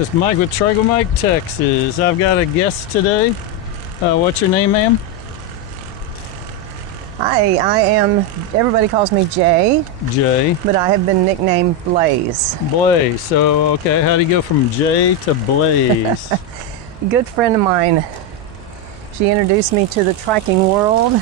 It's Mike with Trike Mike, Texas. I've got a guest today. What's your name, ma'am? Hi, I am, everybody calls me Jay. Jay. But I have been nicknamed Blaze. Blaze. So, okay, how do you go from Jay to Blaze? Good friend of mine. She introduced me to the triking world,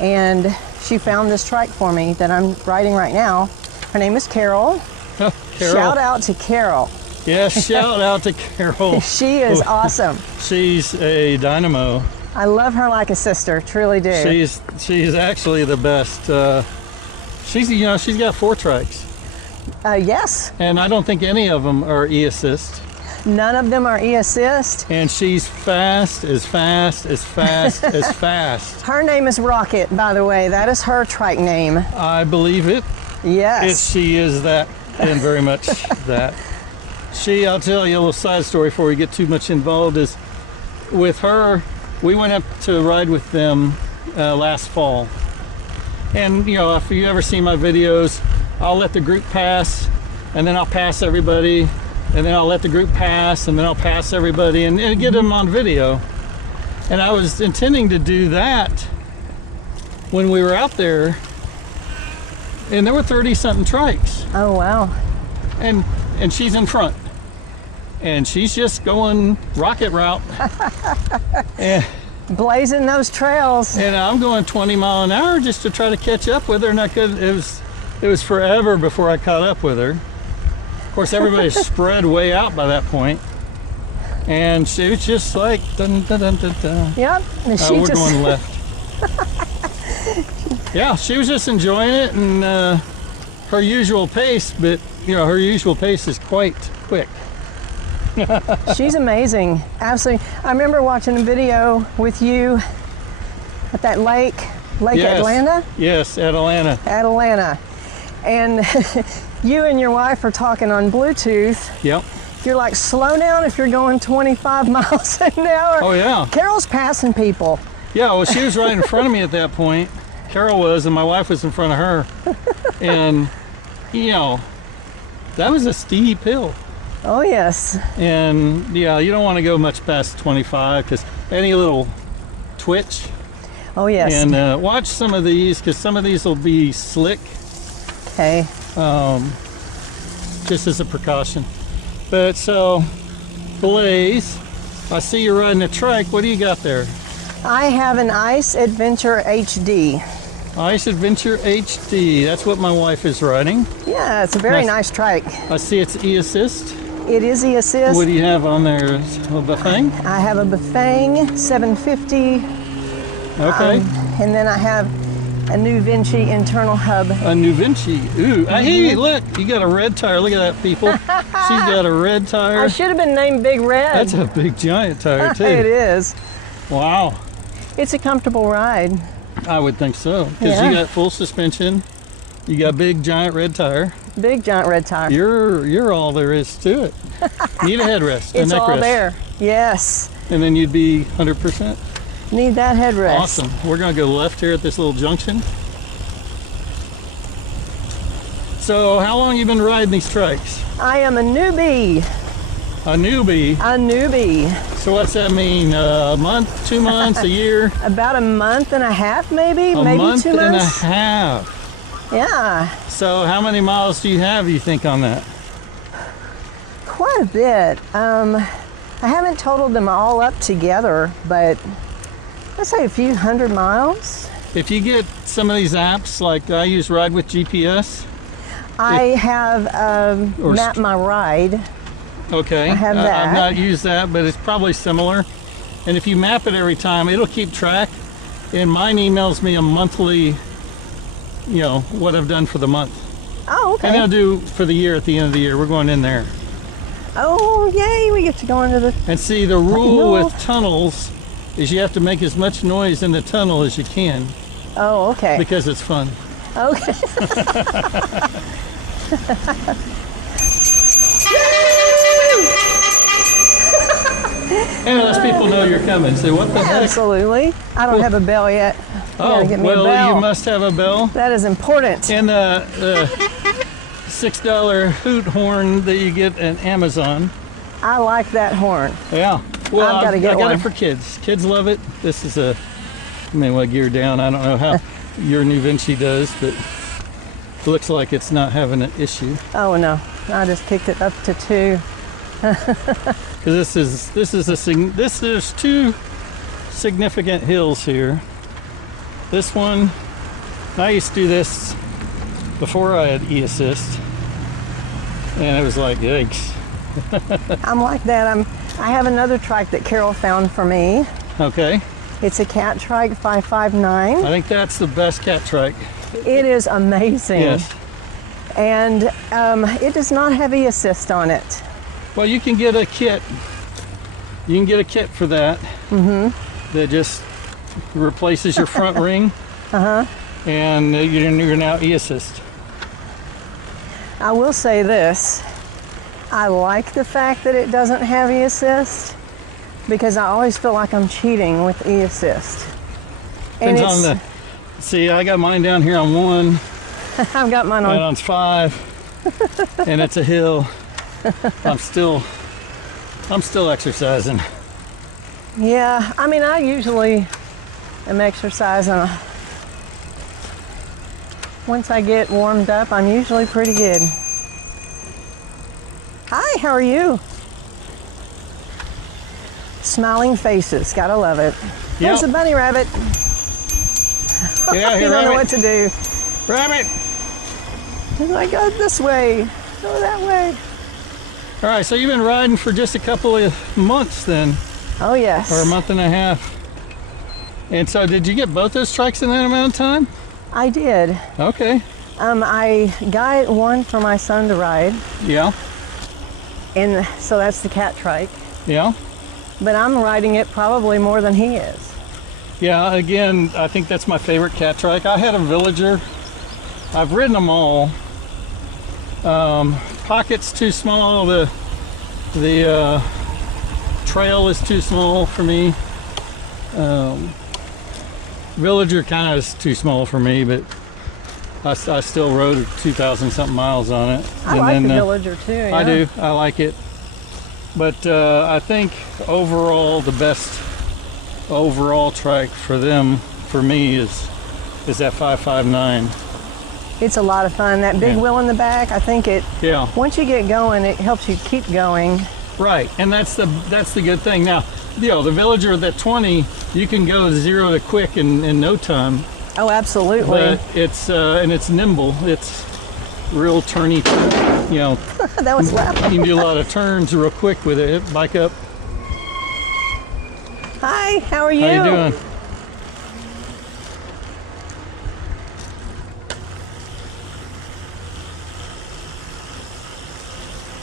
and she found this trike for me that I'm riding right now. Her name is Carol. Oh, Carol. Shout out to Carol. Yeah, shout out to Carol. She is awesome. She's a dynamo. I love her like a sister, truly do. She's actually the best. She's got 4 trikes. Yes. And I don't think any of them are e-assist. None of them are e-assist. And she's fast as fast. Her name is Rocket, by the way. That is her trike name. I believe it. Yes. She is that, and very much that. I'll tell you a little side story before we get too much involved, is with her, we went up to ride with them last fall. And if you ever see my videos, I'll let the group pass, and then I'll pass everybody, and then I'll let the group pass, and then I'll pass everybody, and get them on video. And I was intending to do that when we were out there, and there were 30-something trikes. Oh, wow. And she's in front. And she's just going rocket route. And, blazing those trails. And I'm going 20 mile an hour just to try to catch up with her. And I couldn't. It was forever before I caught up with her. Of course, everybody's spread way out by that point. And she was just like, dun, dun, dun, dun, dun. Yep. And We're going left. Yeah, she was just enjoying it, and her usual pace, but her usual pace is quite quick. She's amazing, absolutely. I remember watching a video with you at that lake Yes. Atlanta? Yes, at Atlanta. At Atlanta. And you and your wife are talking on Bluetooth. Yep. You're like, slow down if you're going 25 miles an hour. Oh, yeah. Carol's passing people. Yeah, well, she was right in front of me at that point. Carol was, and my wife was in front of her. And, that was a steep hill. Oh, yes. And, yeah, you don't want to go much past 25, because any little twitch. Oh, yes. And watch some of these, because some of these will be slick. Okay. Just as a precaution. But so, Blaze, I see you're riding a trike. What do you got there? I have an Ice Adventure HD. Ice Adventure HD. That's what my wife is riding. Yeah, it's a very nice trike. I see it's e-assist. It is e-assist. What do you have on there? A Bafang? I have a Bafang 750. Okay. And then I have a Nuvinci internal hub. A Nuvinci. Ooh. Hey, look, you got a red tire. Look at that, people. She's got a red tire. I should have been named Big Red. That's a big giant tire, too. It is. Wow. It's a comfortable ride. I would think so. Because you got full suspension. You got big giant red tire. Big giant red tire. You're all there is to it. Need a headrest, It's a neck all rest. there. Yes. And then you'd be 100%. Need that headrest. Awesome. We're going to go left here at this little junction. So how long you been riding these trikes? I am a newbie. A newbie? A newbie. So what's that mean? A month, 2 months, a year? About a month and a half, maybe? Maybe 2 months. A month and a half. Yeah. So how many miles do you have, you think, on that? Quite a bit. I haven't totaled them all up together, but let's say a few 100 miles. If you get some of these apps, like I use Ride with GPS. I have Map My Ride. Okay. I have that. I've not used that, but it's probably similar. And if you map it every time, it'll keep track. And mine emails me a monthly, what I've done for the month. Oh, okay. And I'll do for the year at the end of the year. We're going in there. Oh, yay, we get to go into the... And see, the rule with tunnels is you have to make as much noise in the tunnel as you can. Oh, okay. Because it's fun. Okay. And unless people know you're coming, say, what the heck? Absolutely. I don't have a bell yet. Oh, get me a well, bell. you must have a bell. That is important. And the $6 hoot horn that you get at Amazon. I like that horn. Yeah. Well, I've gotta get I got one. it for kids. Kids love it. This is a, I mean, what gear down? I don't know how your Nuvinci does, but it looks like it's not having an issue. Oh no, I just kicked it up to 2. Because there's 2 significant hills here. This one, I used to do this before I had e-assist, and it was like, yikes. I'm like that. I have another trike that Carol found for me. Okay. It's a cat trike 559. I think that's the best cat trike. It is amazing. Yes. And it does not have e-assist on it. Well, you can get a kit. You can get a kit for that. That just replaces your front ring. And you're now e-assist. I will say this. I like the fact that it doesn't have e-assist because I always feel like I'm cheating with e-assist. And Depends on the. See, I got mine down here on 1. I've got mine on. And on 5. And it's a hill. I'm still exercising. Yeah, I mean, I usually am exercising. Once I get warmed up, I'm usually pretty good. Hi, how are you? Smiling faces, gotta love it. There's a bunny rabbit. Yeah, You here, don't know rabbit. what to do. Rabbit. He's like, go this way, go that way. All right, so you've been riding for just a couple of months then, Oh yes. or a month and a half. And so did you get both those trikes in that amount of time? I did. Okay. I got one for my son to ride, Yeah. and so that's the cat trike. Yeah. But I'm riding it probably more than he is. Yeah, again, I think that's my favorite cat trike. I had a Villager. I've ridden them all. Pocket's too small. The trail is too small for me. Villager kind of is too small for me, but I still rode 2,000 something miles on it. I like the Villager too. Yeah. I do. I like it. But I think overall, the best overall trike for them, for me, is that 559. It's a lot of fun. That big Yeah. wheel in the back, I think it. Yeah. Once you get going, it helps you keep going. Right, and that's the good thing. Now, the Villager, that 20, you can go 0 to quick in no time. Oh, absolutely. But it's and it's nimble. It's real turny. That was loud. You can do a lot of turns real quick with it. Bike up. Hi, how are you? How you doing?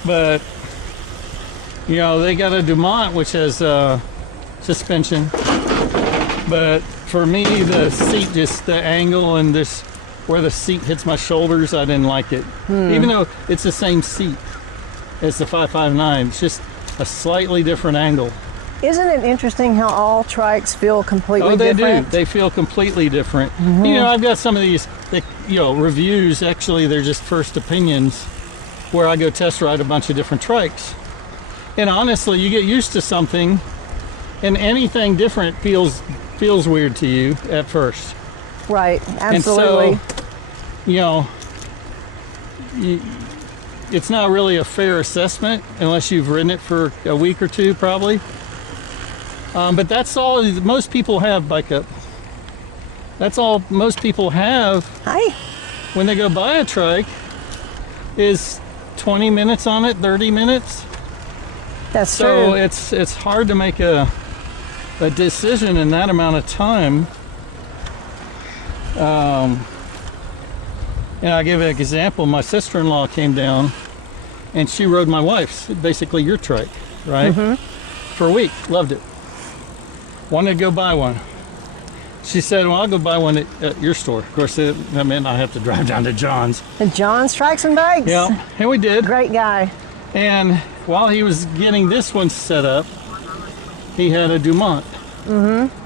But they got a Dumont which has suspension. But for me, the seat, just the angle and this where the seat hits my shoulders, I didn't like it. Even though it's the same seat as the 559, it's just a slightly different angle. Isn't it interesting how all trikes feel completely They different? do. They feel completely different. I've got some of these, reviews. Actually, they're just first opinions, where I go test ride a bunch of different trikes. And honestly, you get used to something, and anything different feels weird to you at first. Right, absolutely. And so, it's not really a fair assessment unless you've ridden it for a week or two, probably. But that's all most people have bike up. That's all most people have Hi. when they go buy a trike is 20 minutes on it, 30 minutes. That's So true. it's hard to make a decision in that amount of time. And I'll give an example. My sister-in-law came down and she rode my wife's, basically your trike, right? For a week, loved it. Wanted to go buy one. She said, well, I'll go buy one at your store. Of course, that meant I have to drive down to John's. And John's Trikes and Bikes. Yeah, and we did. Great guy. And while he was getting this one set up, he had a Dumont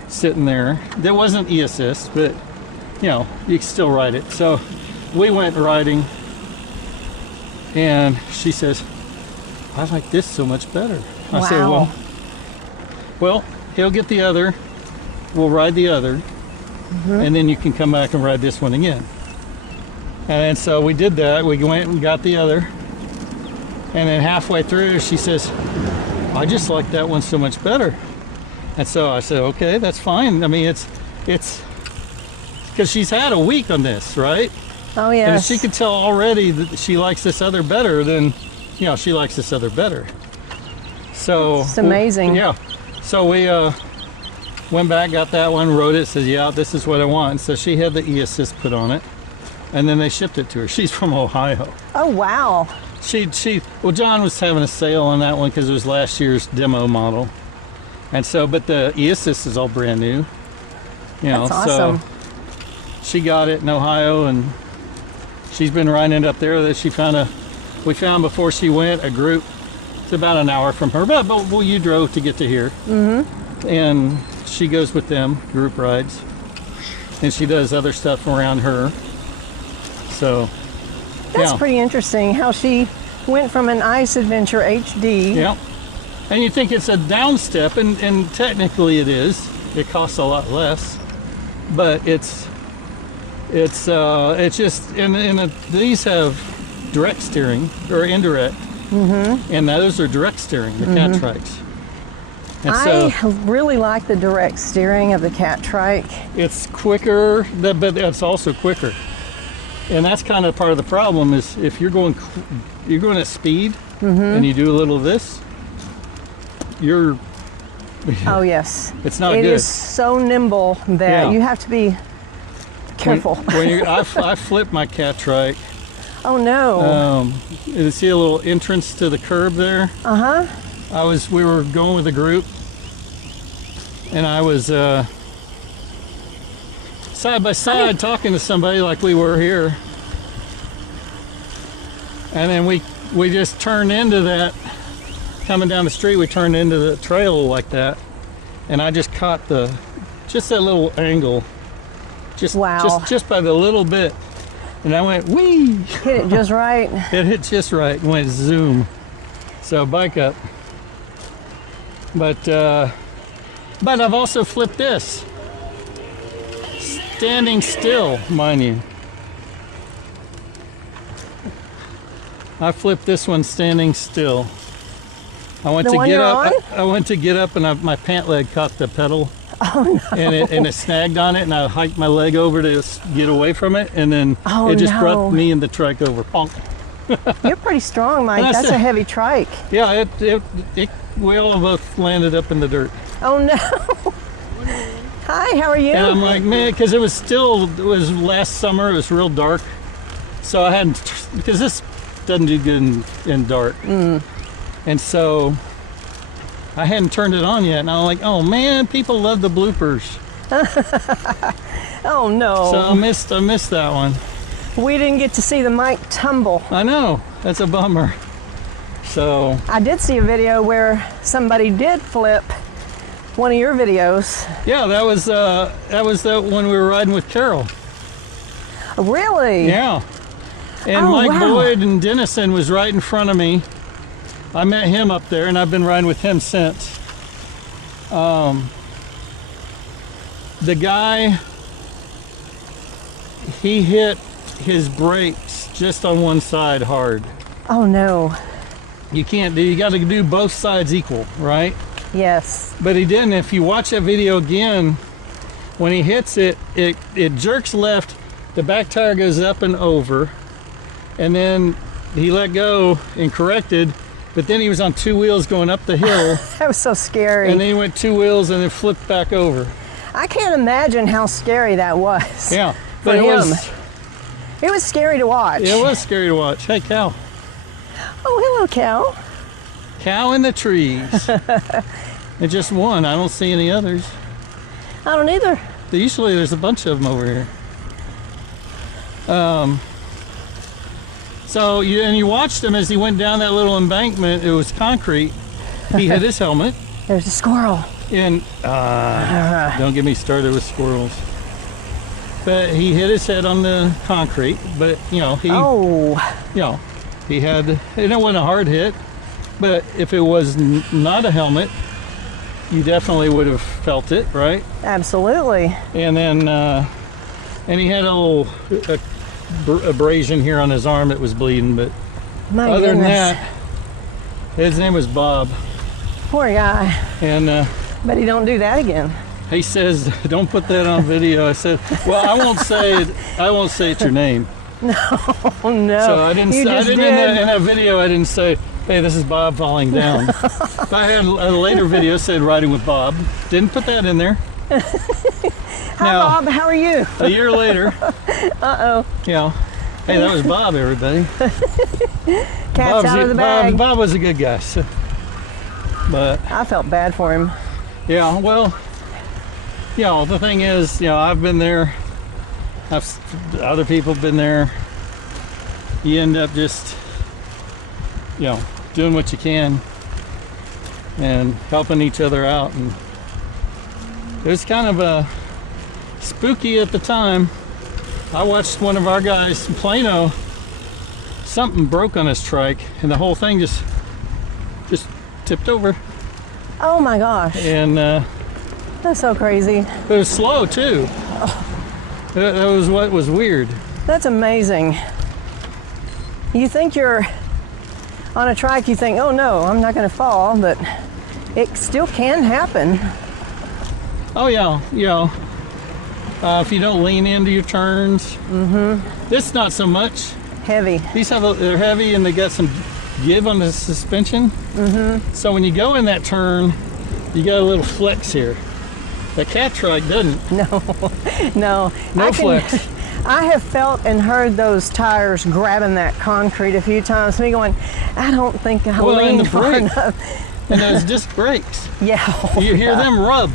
sitting there. There wasn't e-assist, but you can still ride it. So we went riding, and she says, I like this so much better. I Wow. said, well, he'll get the other. We'll ride the other. And then you can come back and ride this one again. And so we did that. We went and got the other. And then halfway through, she says, I just like that one so much better. And so I said, okay, that's fine. I mean, it's because she's had a week on this, right? Oh, And yes. if she could tell already that she likes this other better, then, you know, she likes this other better. So It's amazing. Yeah. So we went back, got that one, rode it, says, yeah, this is what I want. So she had the e-assist put on it, and then they shipped it to her. She's from Ohio. Oh, wow. Well, John was having a sale on that one because it was last year's demo model. And so, but the e-assist is all brand new. You know, That's awesome. so she got it in Ohio, and she's been riding it up there. That we found before she went a group. It's about an hour from her, but well, you drove to get to here. And she goes with them, group rides, and she does other stuff around her. So That's yeah. pretty interesting how she went from an Ice Adventure HD. Yeah. And you think it's a down step, and technically it is. It costs a lot less, but it's just these have direct steering or indirect, and those are direct steering, the cat trikes. And I so really like the direct steering of the Cat Trike. it's quicker, but it's also quicker. And that's kind of part of the problem is if you're going at speed and you do a little of this, Oh, yes. it's not It good. is so nimble that Yeah. you have to be careful. I flipped my cat trike. Oh, no. You see a little entrance to the curb there? Uh-huh. We were going with a group, and I was side by side talking to somebody like we were here, and then we just turned into that. Coming down the street, we turned into the trail like that, and I just caught just that little angle, Wow. just by the little bit, and I went wee. Hit it just right. It hit just right and went zoom. So bike up. But I've also flipped this. Standing still, mind you. I flipped this one standing still. I went The to one get you're up. on? I went to get up, and my pant leg caught the pedal. Oh no! And it snagged on it, and I hiked my leg over to get away from it, and then Oh, it just no. brought me and the trike over. Bonk. You're pretty strong, Mike. And I That's said- a heavy trike. Yeah, we all both landed up in the dirt. Oh, no. Hi, how are you? And I'm like, man, because it was last summer, it was real dark. So I hadn't, because this doesn't do good in dark. And so I hadn't turned it on yet. And I'm like, oh man, people love the bloopers. Oh, no. So I missed that one. We didn't get to see the Mike tumble. I know, that's a bummer. So I did see a video where somebody did flip one of your videos. yeah, that was when we were riding with Carol. Really? Yeah. And Oh, Mike wow. Boyd and Dennison was right in front of me. I met him up there, and I've been riding with him since. The guy, he hit his brakes just on one side hard. Oh, no. You got to do both sides equal, right? Yes. But he didn't. If you watch that video again, when he hits it, it jerks left, the back tire goes up and over, and then he let go and corrected, but then he was on two wheels going up the hill, That was so scary. and then he went two wheels and then flipped back over. I can't imagine how scary that was. Yeah, For but him. It was scary to watch. it was scary to watch. Hey, cow. Oh, hello, Cal. Cow in the trees. And just one. I don't see any others. I don't either. Usually there's a bunch of them over here. So you watched him as he went down that little embankment. It was concrete. He hit his helmet, There's a squirrel. and don't get me started with squirrels. But he hit his head on the concrete. But Oh, he had, and it wasn't a hard hit. But if it was not a helmet, you definitely would have felt it, right? Absolutely. And then, and he had a little abrasion here on his arm that was bleeding, but My other goodness. than that, his name was Bob. Poor guy. And But he don't do that again. he says, "Don't put that on video." I said, "Well, I won't say it. I won't say it's your name." Oh no. So I didn't. You I just didn't did. in that video. I didn't say, "Hey, this is Bob falling down." If I had a later video said riding with Bob. Didn't put that in there. Hi Bob, how are you? A year later. Uh-oh. You know, hey, that was Bob, everybody. Cat's out of the bag. Bob was a good guy. So, but I felt bad for him. yeah, well, you know, the thing is, you know, I've been there. Other people have been there. You end up just, you know, doing what you can and helping each other out. And it was kind of spooky at the time. I watched one of our guys in Plano, something broke on his trike and the whole thing just tipped over. Oh my gosh. And That's so crazy. it was slow too. That was what was weird. That's amazing. You think you're on a trike, you think, oh no, I'm not going to fall, but it still can happen. Oh yeah, you know, if you don't lean into your turns. This not so much. Heavy. These they're heavy and they got some give on the suspension. So when you go in that turn, you got a little flex here. The cat trike doesn't. No. No flex. I have felt and heard those tires grabbing that concrete a few times. Me going, I don't think I Well, and leaned the far brake. enough. And those disc brakes. Yeah. You hear them rub.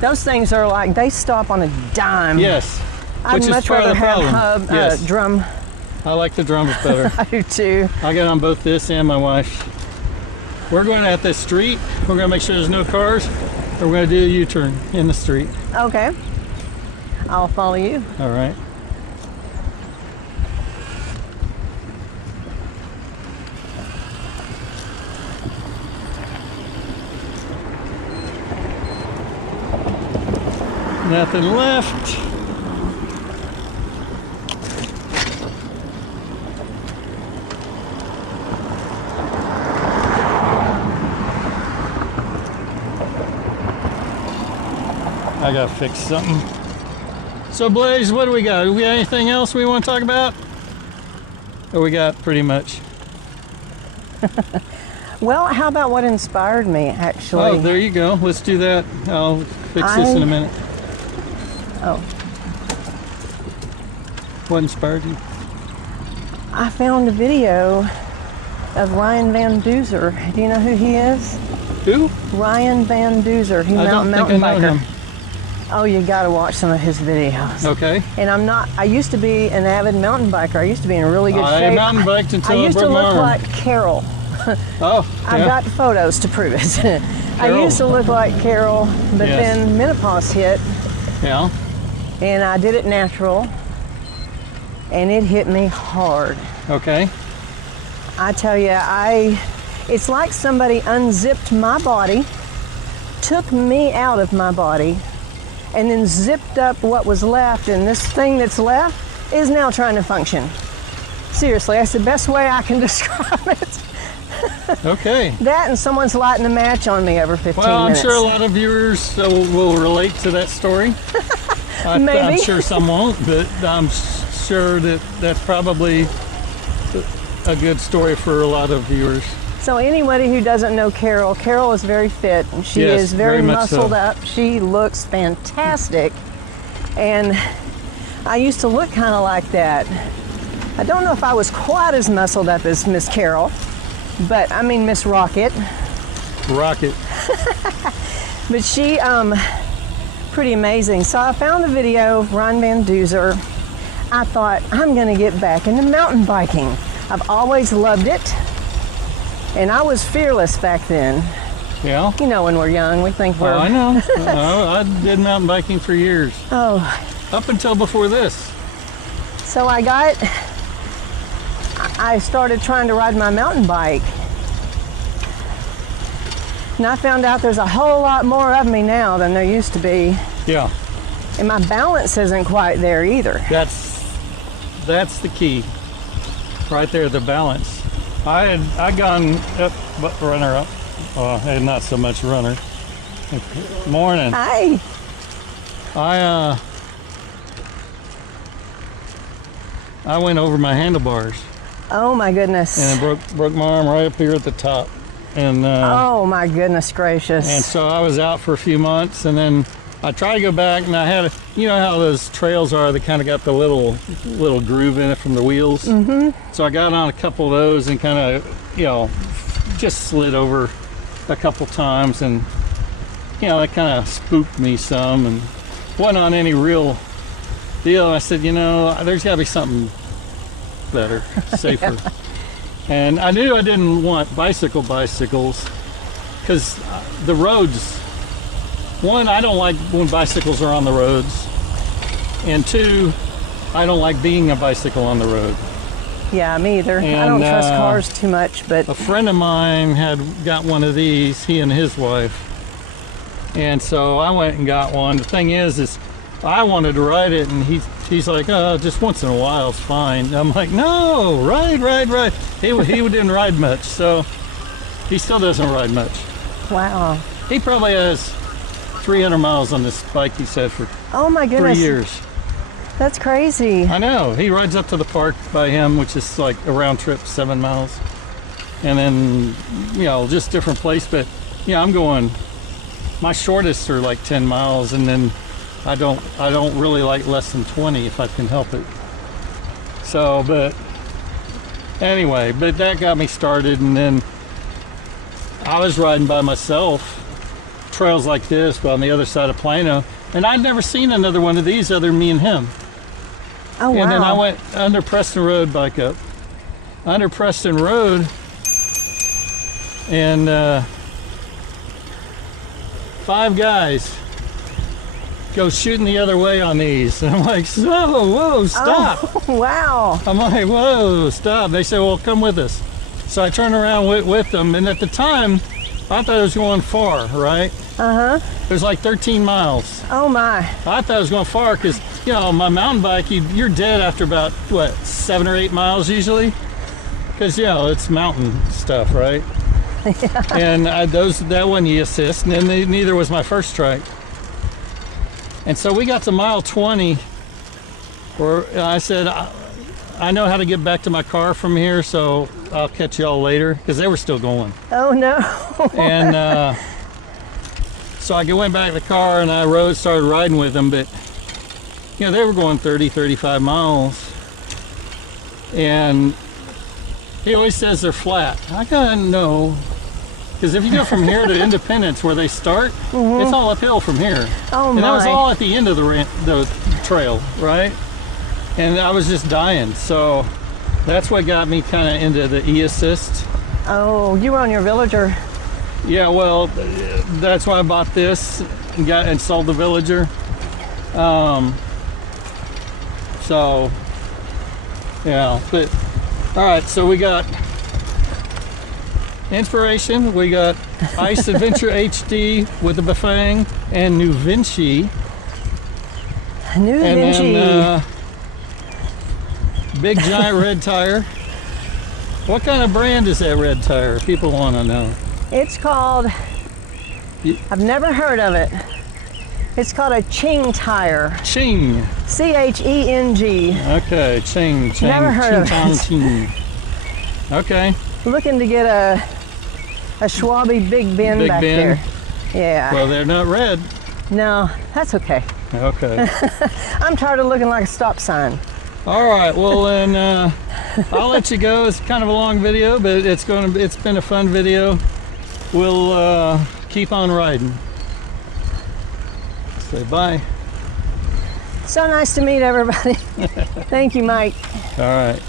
Those things are like, they stop on a dime. Yes. I'd Which is much part of rather the have problem. hub, Yes. drum. I like the drums better. I do too. I got on both this and my wife. We're going at this street. We're going to make sure there's no cars. We're going to do a U-turn in the street. Okay. I'll follow you. All right. Nothing left. I gotta fix something. So Blaze, what do we got? Do we got anything else we want to talk about? Or we got pretty much? Well, how about what inspired me, actually? Oh, there you go. Let's do that. I'll fix this in a minute. Oh, What inspired you? I found a video of Ryan Van Duzer. Do you know who he is? Who? Ryan Van Duzer. He's I don't think I mountain know biker. him. Oh, you got to watch some of his videos. Okay. And I used to be an avid mountain biker. I used to be in really good I shape. mountain biked I until I used to broke my look arm. like Carol. Oh, I yeah. got photos to prove it. I Carol. used to look like Carol, but Yes. then menopause hit, Yeah. and I did it natural, and it hit me hard. Okay. I tell you, it's like somebody unzipped my body, took me out of my body, and then zipped up what was left, and this thing that's left is now trying to function. Seriously, that's the best way I can describe it. Okay. That and someone's lighting a match on me every 15 Well, I'm minutes. sure a lot of viewers will relate to that story. I'm Maybe. sure some won't, but I'm sure that that's probably a good story for a lot of viewers. So anybody who doesn't know Carol, Carol is very fit. And she Yes, is very very much so. muscled up. She looks fantastic. And I used to look kind of like that. I don't know if I was quite as muscled up as Miss Carol, but I mean Miss Rocket. Rocket. But she, pretty amazing. So I found a video of Ron Van Duzer. I thought, I'm gonna get back into mountain biking. I've always loved it. And I was fearless back then. Yeah. You know, when we're young, we think Oh, we're... I know. I did mountain biking for years. Oh, Up until before this. so I started trying to ride my mountain bike. And I found out there's a whole lot more of me now than there used to be. Yeah. And my balance isn't quite there either. That's the key. Right there, the balance. I gone up, but runner up. And not so much runner. Morning. Hi. I went over my handlebars Oh my goodness. and it broke my arm right up here at the top. And Oh my goodness gracious. and so I was out for a few months, and then I tried to go back, and I had, you know how those trails are, they kind of got the little groove in it from the wheels. Mm-hmm. So I got on a couple of those and kind of, you know, just slid over a couple times, and you know, that kind of spooked me some, and wasn't on any real deal. I said, you know, there's got to be something better, safer. Yeah. And I knew I didn't want bicycles, because the roads, one, I don't like when bicycles are on the roads, and two, I don't like being a bicycle on the road. Yeah, me either. I And, don't trust cars too much, but A friend of mine had got one of these, he and his wife, and so I went and got one. The thing is I wanted to ride it, and he's like, oh, just once in a while it's fine. And I'm like, no, ride. He didn't ride much, so he still doesn't ride much. wow. He probably has 300 miles on this bike, he said, for Oh my 3 goodness. years. That's crazy. I know. He rides up to the park by him, which is like a round trip, 7 miles. And then, you know, just different place. But, yeah, I'm going, my shortest are like 10 miles, and then I don't really like less than 20 if I can help it. So, but anyway, but that got me started, and then I was riding by myself, trails like this, but on the other side of Plano, and I'd never seen another one of these other than me and him. Oh wow. And then I went under Preston Road, bike up. Under Preston Road, and 5 guys go shooting the other way on these. And I'm like, whoa, stop. Oh, wow. I'm like, whoa, stop. They said, well, come with us. So I turned around with them, and at the time, I thought it was going far, right? Uh-huh. It was like 13 miles. Oh my. I thought it was going far because, you know, my mountain bike, you're dead after about, 7 or 8 miles usually? Because, you know, it's mountain stuff, right? Yeah. And that one you assist, and then neither was my first trike. And so we got to mile 20, where I said, I know how to get back to my car from here, so I'll catch y'all later, because they were still going. Oh no. And so I went back to the car, and I started riding with them, but you know, they were going 30, 35 miles. And he always says they're flat. I gotta know, because if you go from here to Independence, where they start, it's all uphill from here. Oh And that was my. all at the end of the trail, right? And I was just dying. So that's what got me kind of into the e-assist. Oh, you were on your Villager. Yeah, well, that's why I bought this and sold the Villager. So, yeah, but all right. So we got Inspiration. We got Ice Adventure HD with the Bafang and Nuvinci. And Nuvinci. then Big Giant Red Tire. What kind of brand is that red tire? People want to know. It's called, I've never heard of it. It's called a Cheng Tire. Cheng. C-H-E-N-G. Okay, Cheng. Never heard of it. Cheng. Okay. Looking to get a Schwabe Big Ben Big back Ben. there. Yeah. Well, they're not red. No, that's okay. Okay. I'm tired of looking like a stop sign. All right. Well, then I'll let you go. It's kind of a long video, but it's been a fun video. We'll keep on riding. Say bye. So nice to meet everybody. Thank you, Mike. All right.